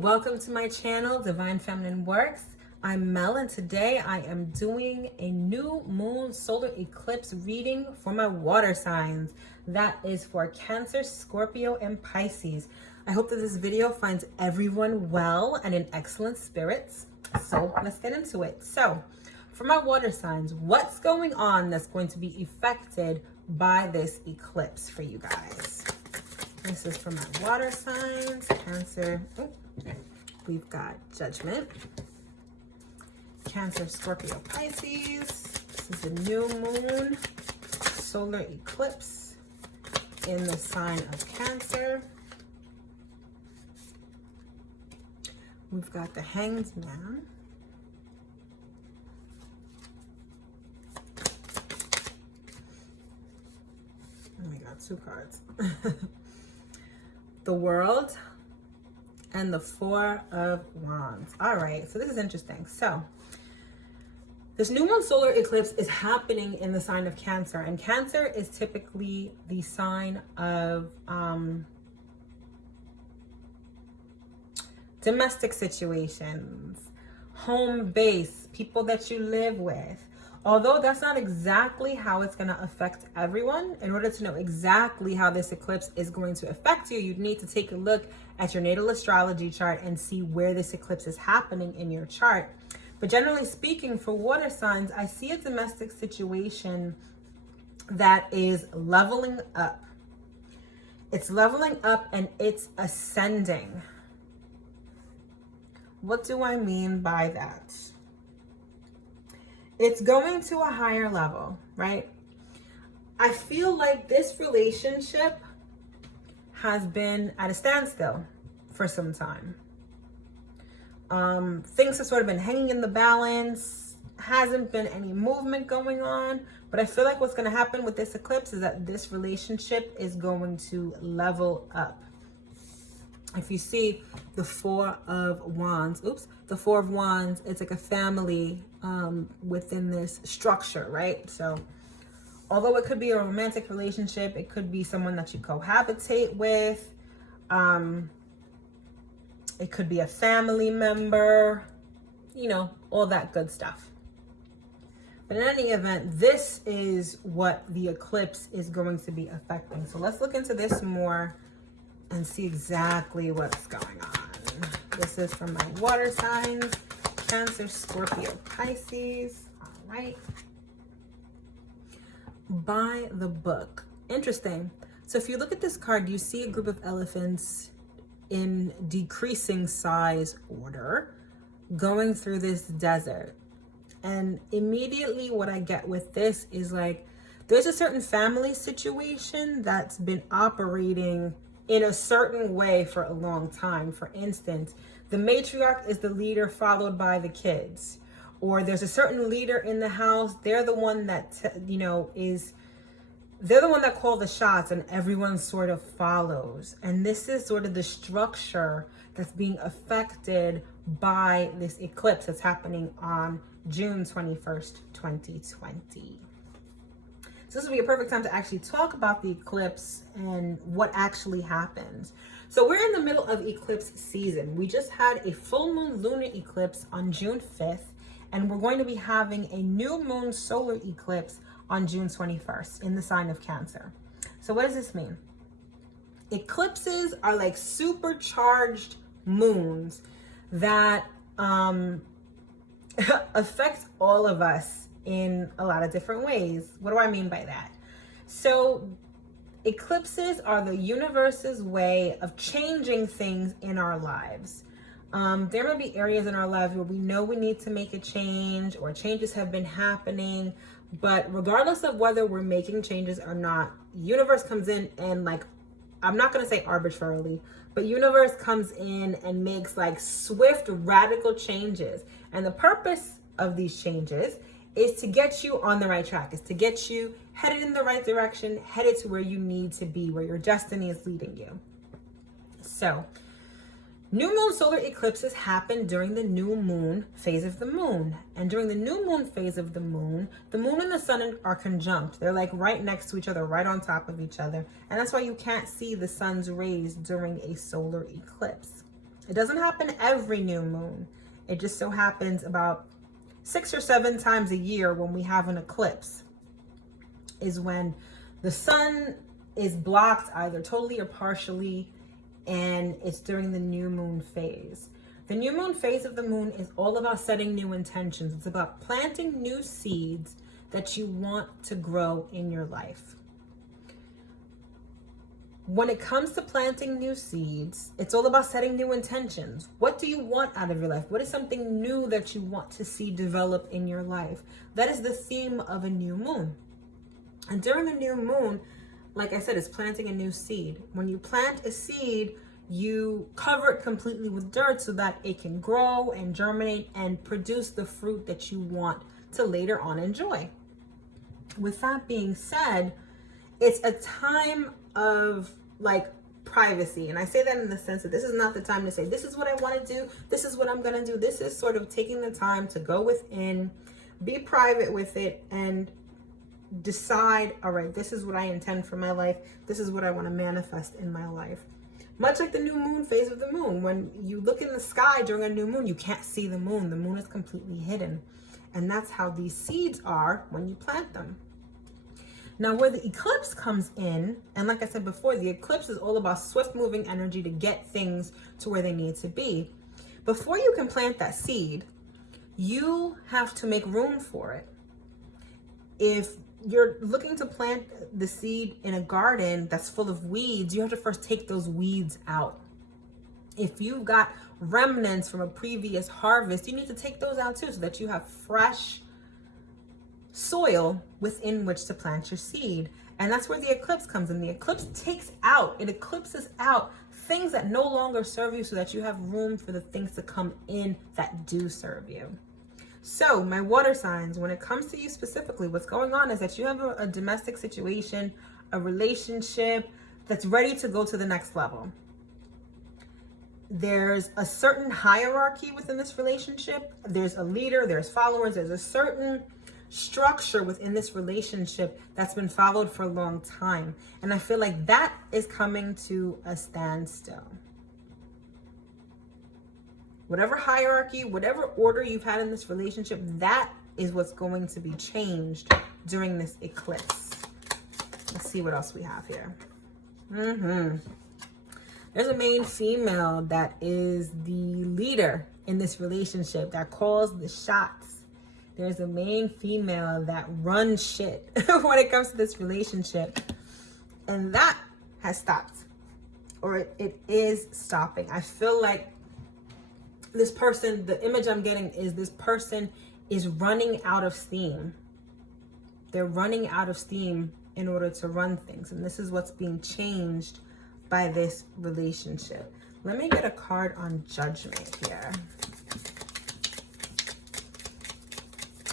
Welcome to my channel, Divine Feminine Works. I'm Mel, and today I am doing a new moon solar eclipse reading for my water signs. That is for Cancer, Scorpio, and Pisces. I hope that this video finds everyone well and in excellent spirits. So let's get into it. So for my water signs, what's going on that's going to be affected by this eclipse for you guys? This is for my water signs, Cancer. We've got Judgment, Cancer, Scorpio, Pisces. This is the new moon solar eclipse in the sign of Cancer. We've got the Hanged Man. Oh, we got two cards. The World and the Four of Wands. All right, so this is interesting. So this new moon solar eclipse is happening in the sign of Cancer, and Cancer is typically the sign of domestic situations, home base, people that you live with. Although that's not exactly how it's going to affect everyone, in order to know exactly how this eclipse is going to affect you, you'd need to take a look at your natal astrology chart and see where this eclipse is happening in your chart. But generally speaking, for water signs, I see a domestic situation that is leveling up. It's leveling up and it's ascending. What do I mean by that? It's going to a higher level, right? I feel like this relationship has been at a standstill for some time. Things have sort of been hanging in the balance, hasn't been any movement going on, but I feel like what's going to happen with this eclipse is that this relationship is going to level up. If you see the Four of Wands, the Four of Wands, it's like a family within this structure, right? So although it could be a romantic relationship, it could be someone that you cohabitate with. It could be a family member, you know, all that good stuff. But in any event, this is what the eclipse is going to be affecting. So let's look into this more and see exactly what's going on. This is from my water signs, Cancer, Scorpio, Pisces. All right. By the book. Interesting. So if you look at this card, you see a group of elephants in decreasing size order going through this desert. And immediately what I get with this is like, there's a certain family situation that's been operating in a certain way for a long time. For instance, the matriarch is the leader followed by the kids, or there's a certain leader in the house. They're the one that, they're the one that call the shots and everyone sort of follows. And this is sort of the structure that's being affected by this eclipse that's happening on June 21st, 2020. So this would be a perfect time to actually talk about the eclipse and what actually happens. So we're in the middle of eclipse season. We just had a full moon lunar eclipse on June 5th, and we're going to be having a new moon solar eclipse on June 21st in the sign of Cancer. So what does this mean? Eclipses are like supercharged moons that affect all of us in a lot of different ways. What do I mean by that? So eclipses are the universe's way of changing things in our lives. There may be areas in our lives where we know we need to make a change, or changes have been happening, but regardless of whether we're making changes or not, universe comes in and like I'm not going to say arbitrarily, but universe comes in and makes like swift, radical changes. And the purpose of these changes is to get you on the right track, is to get you headed in the right direction, headed to where you need to be, where your destiny is leading you. So, new moon solar eclipses happen during the new moon phase of the moon. And during the new moon phase of the moon and the sun are conjunct. They're like right next to each other, right on top of each other. And that's why you can't see the sun's rays during a solar eclipse. It doesn't happen every new moon. It just so happens about 6 or 7 times a year when we have an eclipse is when the sun is blocked either totally or partially, and it's during the new moon phase. The new moon phase of the moon is all about setting new intentions. It's about planting new seeds that you want to grow in your life. When it comes to planting new seeds, it's all about setting new intentions. What do you want out of your life? What is something new that you want to see develop in your life? That is the theme of a new moon. And during a new moon, like I said, it's planting a new seed. When you plant a seed, you cover it completely with dirt so that it can grow and germinate and produce the fruit that you want to later on enjoy. With that being said, it's a time of like privacy. And I say that in the sense that this is not the time to say, this is what I want to do, this is what I'm going to do. This is sort of taking the time to go within, be private with it, and decide, all right, this is what I intend for my life. This is what I want to manifest in my life. Much like the new moon phase of the moon. When you look in the sky during a new moon, you can't see the moon. The moon is completely hidden. And that's how these seeds are when you plant them. Now, where the eclipse comes in, and like I said before, the eclipse is all about swift moving energy to get things to where they need to be. Before you can plant that seed, you have to make room for it. If you're looking to plant the seed in a garden that's full of weeds, you have to first take those weeds out. If you've got remnants from a previous harvest, you need to take those out too so that you have fresh soil within which to plant your seed. And that's where the eclipse comes in. The eclipse it eclipses out things that no longer serve you so that you have room for the things to come in that do serve you. So my water signs, when it comes to you specifically, what's going on is that you have a domestic situation, a relationship that's ready to go to the next level. There's a certain hierarchy within this relationship. There's a leader, there's followers, there's a certain structure within this relationship that's been followed for a long time. And I feel like that is coming to a standstill. Whatever hierarchy, whatever order you've had in this relationship, that is what's going to be changed during this eclipse. Let's see what else we have here. There's a main female that is the leader in this relationship, that calls the shots. There's a main female that runs shit when it comes to this relationship. And that has stopped, or it is stopping. I feel like this person, the image I'm getting is this person is running out of steam. They're running out of steam in order to run things. And this is what's being changed by this relationship. Let me get a card on judgment here.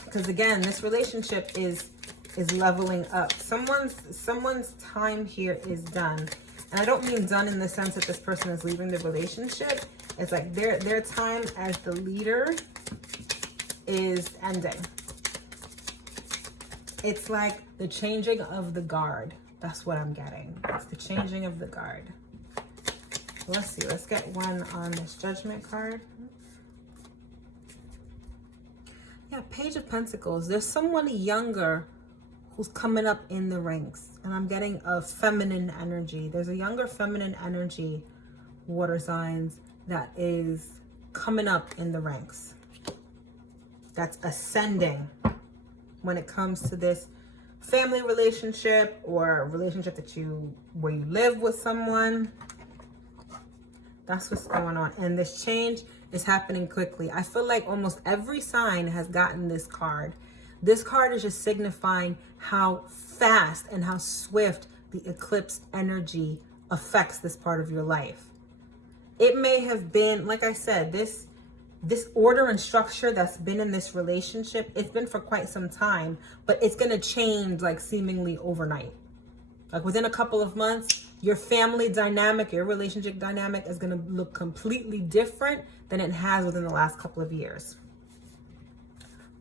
Because again, this relationship is leveling up. Someone's time here is done. And I don't mean done in the sense that this person is leaving the relationship. It's like their time as the leader is ending. It's like the changing of the guard. That's what I'm getting. It's the changing of the guard. Let's see. Let's get one on this judgment card. Yeah, Page of Pentacles. There's someone younger who's coming up in the ranks. And I'm getting a feminine energy. There's a younger feminine energy, water signs, that is coming up in the ranks. That's ascending when it comes to this family relationship or a relationship where you live with someone. That's what's going on. And this change is happening quickly. I feel like almost every sign has gotten this card. This card is just signifying how fast and how swift the eclipse energy affects this part of your life. It may have been, like I said, this order and structure that's been in this relationship, it's been for quite some time, but it's going to change like seemingly overnight. Like within a couple of months, your family dynamic, your relationship dynamic is going to look completely different than it has within the last couple of years.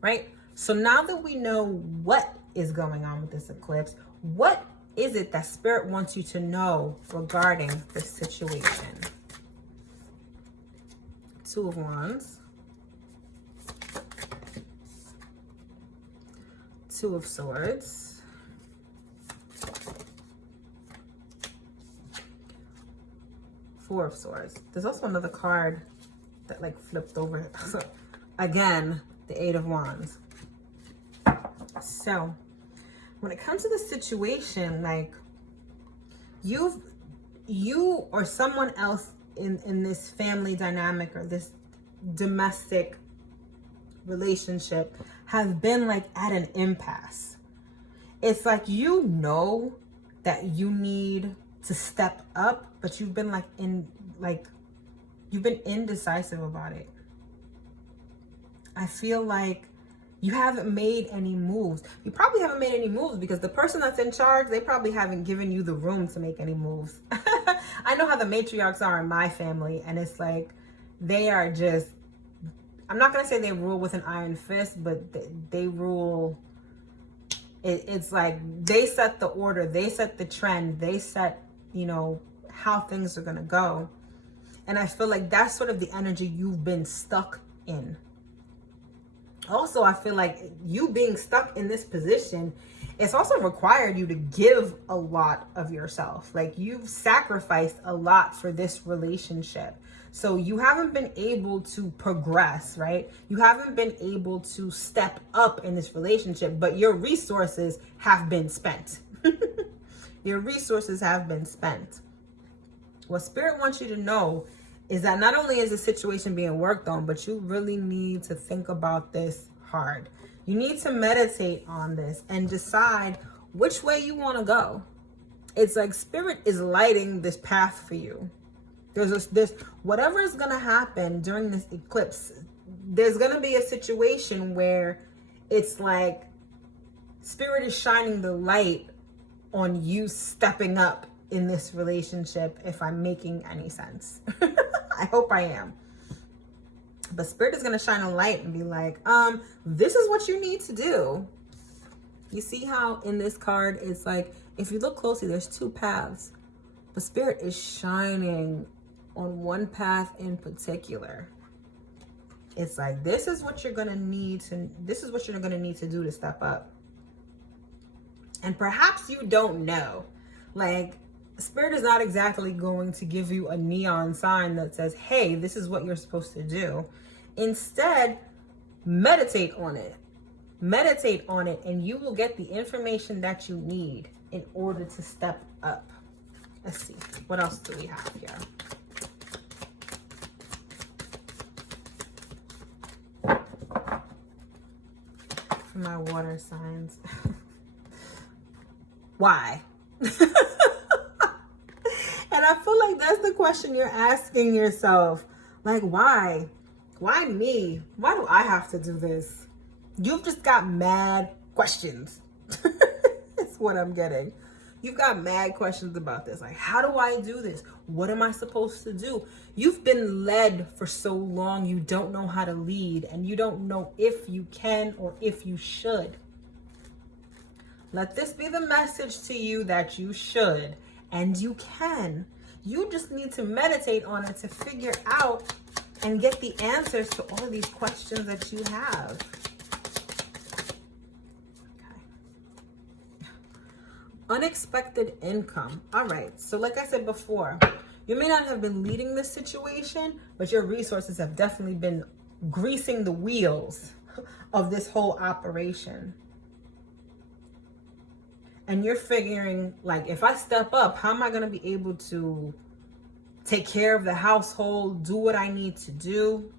Right? So now that we know what is going on with this eclipse, what is it that Spirit wants you to know regarding this situation? Two of Wands. Two of Swords. Four of Swords. There's also another card that like flipped over. So again, the Eight of Wands. So when it comes to the situation, like you or someone else in this family dynamic or this domestic relationship have been like at an impasse. It's like, you know that you need to step up, but you've been you've been indecisive about it. I feel like you haven't made any moves. You probably haven't made any moves because the person that's in charge, they probably haven't given you the room to make any moves. I know how the matriarchs are in my family, and it's like they are just, I'm not going to say they rule with an iron fist, but they rule, it's like they set the order, they set the trend, they set, you know, how things are going to go. And I feel like that's sort of the energy you've been stuck in. Also, I feel like you being stuck in this position, it's also required you to give a lot of yourself. Like, you've sacrificed a lot for this relationship. So you haven't been able to progress, right? You haven't been able to step up in this relationship, but your resources have been spent. Your resources have been spent. What Spirit wants you to know is that not only is the situation being worked on, but you really need to think about this hard. You need to meditate on this and decide which way you want to go. It's like Spirit is lighting this path for you. There's whatever is going to happen during this eclipse, there's going to be a situation where it's like Spirit is shining the light on you stepping up in this relationship, if I'm making any sense. I hope I am. But Spirit is going to shine a light and be like, this is what you need to do. You see how in this card, it's like, if you look closely, there's two paths. But Spirit is shining on one path in particular. It's like, this is what you're going to need to do to step up. And perhaps you don't know. Like, Spirit is not exactly going to give you a neon sign that says, hey, this is what you're supposed to do. Instead, meditate on it. Meditate on it, and you will get the information that you need in order to step up. Let's see. What else do we have here? For my water signs. Why? And I feel like that's the question you're asking yourself. Like, why? Why me? Why do I have to do this? You've just got mad questions. That's what I'm getting. You've got mad questions about this. Like, how do I do this? What am I supposed to do? You've been led for so long, you don't know how to lead, and you don't know if you can or if you should. Let this be the message to you that you should and you can. You just need to meditate on it to figure out and get the answers to all of these questions that you have. Okay. Unexpected income. All right. So like I said before, you may not have been leading this situation, but your resources have definitely been greasing the wheels of this whole operation. And you're figuring, like, if I step up, how am I going to be able to take care of the household, do what I need to do?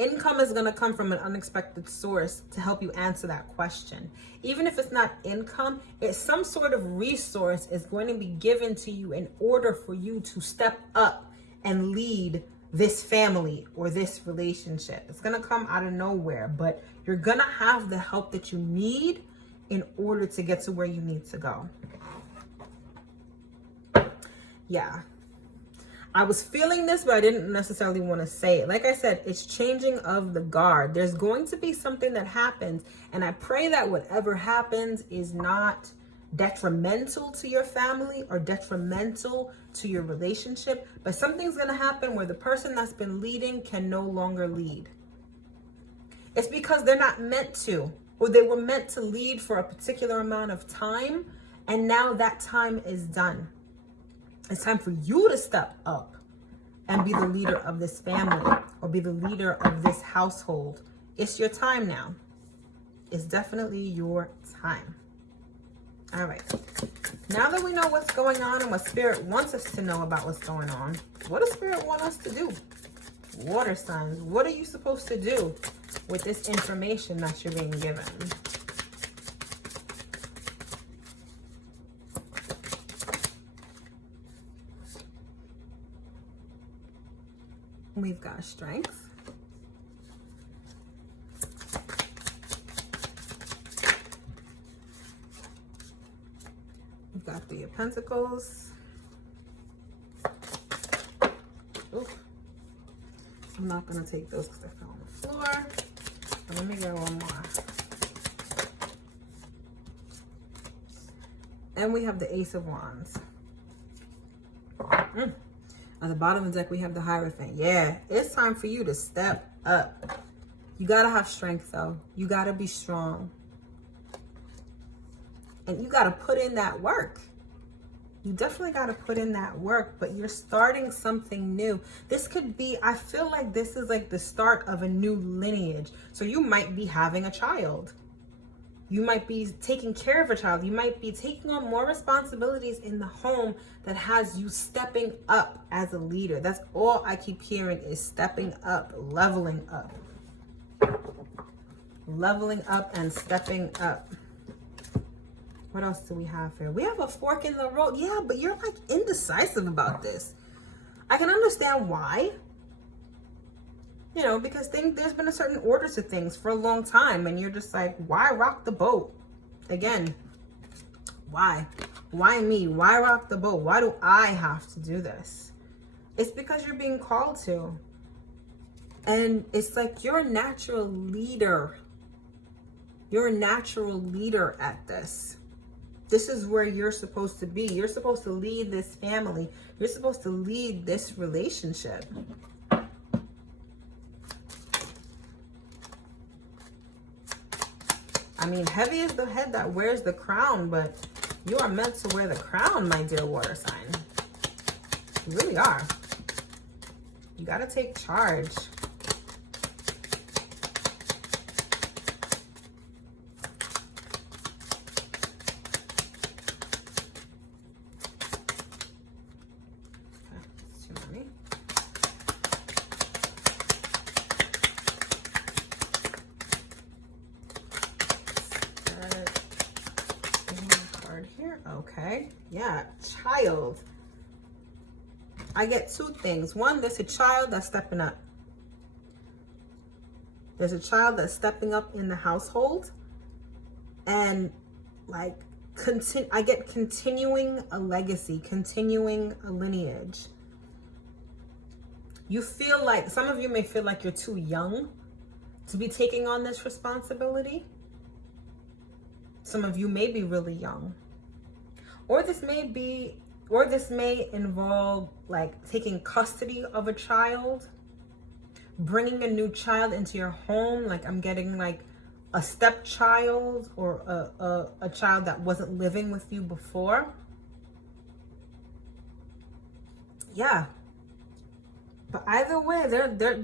Income is going to come from an unexpected source to help you answer that question. Even if it's not income, it's some sort of resource is going to be given to you in order for you to step up and lead this family or this relationship. It's going to come out of nowhere, but you're going to have the help that you need in order to get to where you need to go. Yeah. I was feeling this, but I didn't necessarily want to say it. Like I said, it's changing of the guard. There's going to be something that happens, and I pray that whatever happens is not detrimental to your family or detrimental to your relationship, but something's going to happen where the person that's been leading can no longer lead. It's because they're not meant to, or they were meant to lead for a particular amount of time, and now that time is done. It's time for you to step up and be the leader of this family or be the leader of this household. It's your time now. It's definitely your time. All right. Now that we know what's going on and what Spirit wants us to know about what's going on, what does Spirit want us to do? Water signs, what are you supposed to do with this information that you're being given? We've got strength. We've got 3 of Pentacles. Ooh. I'm not going to take those because they fell on the floor. But let me get one more. And we have the Ace of Wands. At the bottom of the deck, we have the Hierophant. Yeah, it's time for you to step up. You got to have strength, though. You got to be strong. And you got to put in that work. You definitely got to put in that work, but you're starting something new. This could be, I feel like this is like the start of a new lineage. So you might be having a child. You might be taking care of a child. You might be taking on more responsibilities in the home that has you stepping up as a leader. That's all I keep hearing is stepping up, leveling up. Leveling up and stepping up. What else do we have here? We have a fork in the road. Yeah, but you're like indecisive about this. I can understand why. You know, because there's been a certain order to things for a long time. And you're just like, why rock the boat? Again, why? Why me? Why rock the boat? Why do I have to do this? It's because you're being called to. And it's like you're a natural leader. You're a natural leader at this. This is where you're supposed to be. You're supposed to lead this family. You're supposed to lead this relationship. I mean, heavy is the head that wears the crown, but you are meant to wear the crown, my dear water sign. You really are. You got to take charge. Okay, yeah, child. I get 2 things. One, there's a child that's stepping up. There's a child that's stepping up in the household. And like, I get continuing a legacy, continuing a lineage. You feel like, some of you may feel like you're too young to be taking on this responsibility. Some of you may be really young. Or this may involve like taking custody of a child, bringing a new child into your home. Like I'm getting like a stepchild or a child that wasn't living with you before. Yeah. But either way,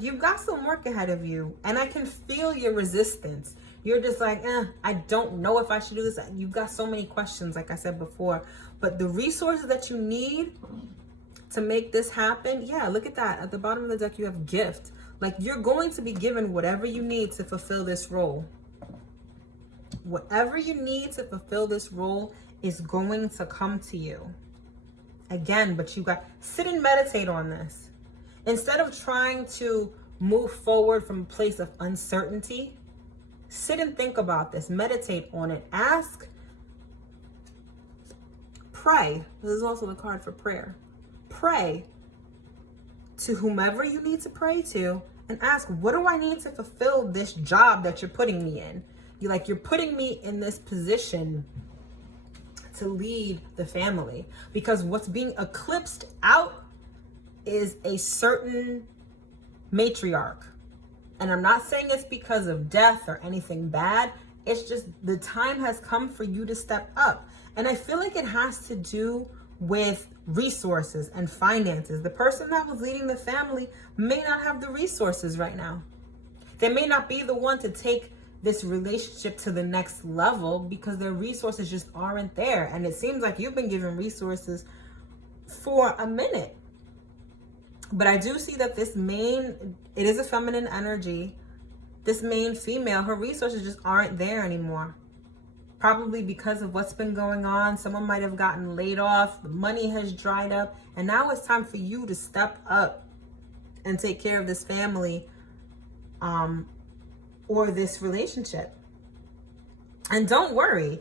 you've got some work ahead of you. And I can feel your resistance. You're just like, I don't know if I should do this. You've got so many questions, like I said before. But the resources that you need to make this happen, yeah, look at that. At the bottom of the deck, you have gift. Like, you're going to be given whatever you need to fulfill this role. Whatever you need to fulfill this role is going to come to you. Again, but you got sit and meditate on this. Instead of trying to move forward from a place of uncertainty, sit and think about this. Meditate on it. Ask, pray. This is also the card for prayer. Pray to whomever you need to pray to and ask, what do I need to fulfill this job that you're putting me in? You're putting me in this position to lead the family, because what's being eclipsed out is a certain matriarch. And I'm not saying it's because of death or anything bad. It's just the time has come for you to step up. And I feel like it has to do with resources and finances. The person that was leading the family may not have the resources right now. They may not be the one to take this relationship to the next level because their resources just aren't there. And it seems like you've been given resources for a minute. But I do see that it is a feminine energy. This main female, her resources just aren't there anymore. Probably because of what's been going on. Someone might have gotten laid off. The money has dried up. And now it's time for you to step up and take care of this family or this relationship. And don't worry.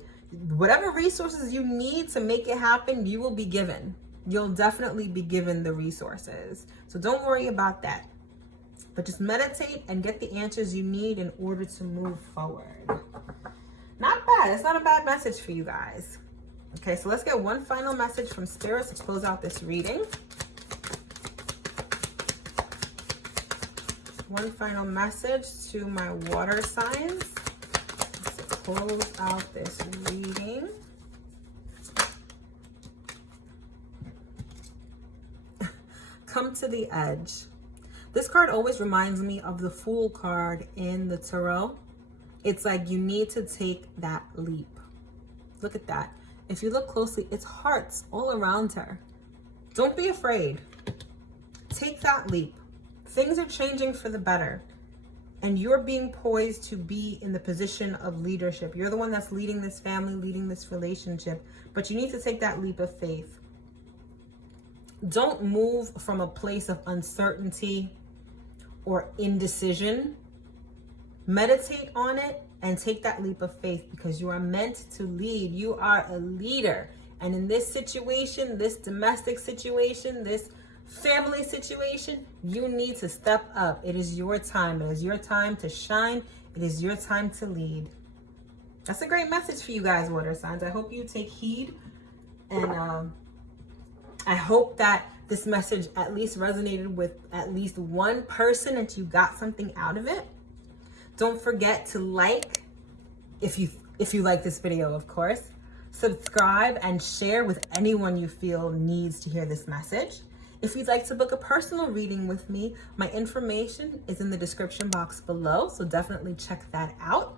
Whatever resources you need to make it happen, you will be given. You'll definitely be given the resources. So don't worry about that. But just meditate and get the answers you need in order to move forward. Not bad. It's not a bad message for you guys. Okay, so let's get one final message from Spirit to close out this reading. One final message to my water signs to close out this reading. Come to the edge. This card always reminds me of the Fool card in the Tarot. It's like you need to take that leap. Look at that. If you look closely, it's hearts all around her. Don't be afraid. Take that leap. Things are changing for the better. And you're being poised to be in the position of leadership. You're the one that's leading this family, leading this relationship. But you need to take that leap of faith. Don't move from a place of uncertainty or indecision. Meditate on it and take that leap of faith, because you are meant to lead. You are a leader. And in this situation, this domestic situation, this family situation, you need to step up. It is your time. It is your time to shine. It is your time to lead. That's a great message for you guys, water signs. I hope you take heed. And I hope that this message at least resonated with at least one person and you got something out of it. Don't forget to like, if you like this video, of course. Subscribe and share with anyone you feel needs to hear this message. If you'd like to book a personal reading with me, my information is in the description box below, so definitely check that out.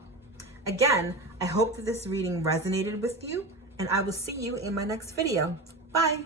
Again, I hope that this reading resonated with you, and I will see you in my next video. Bye.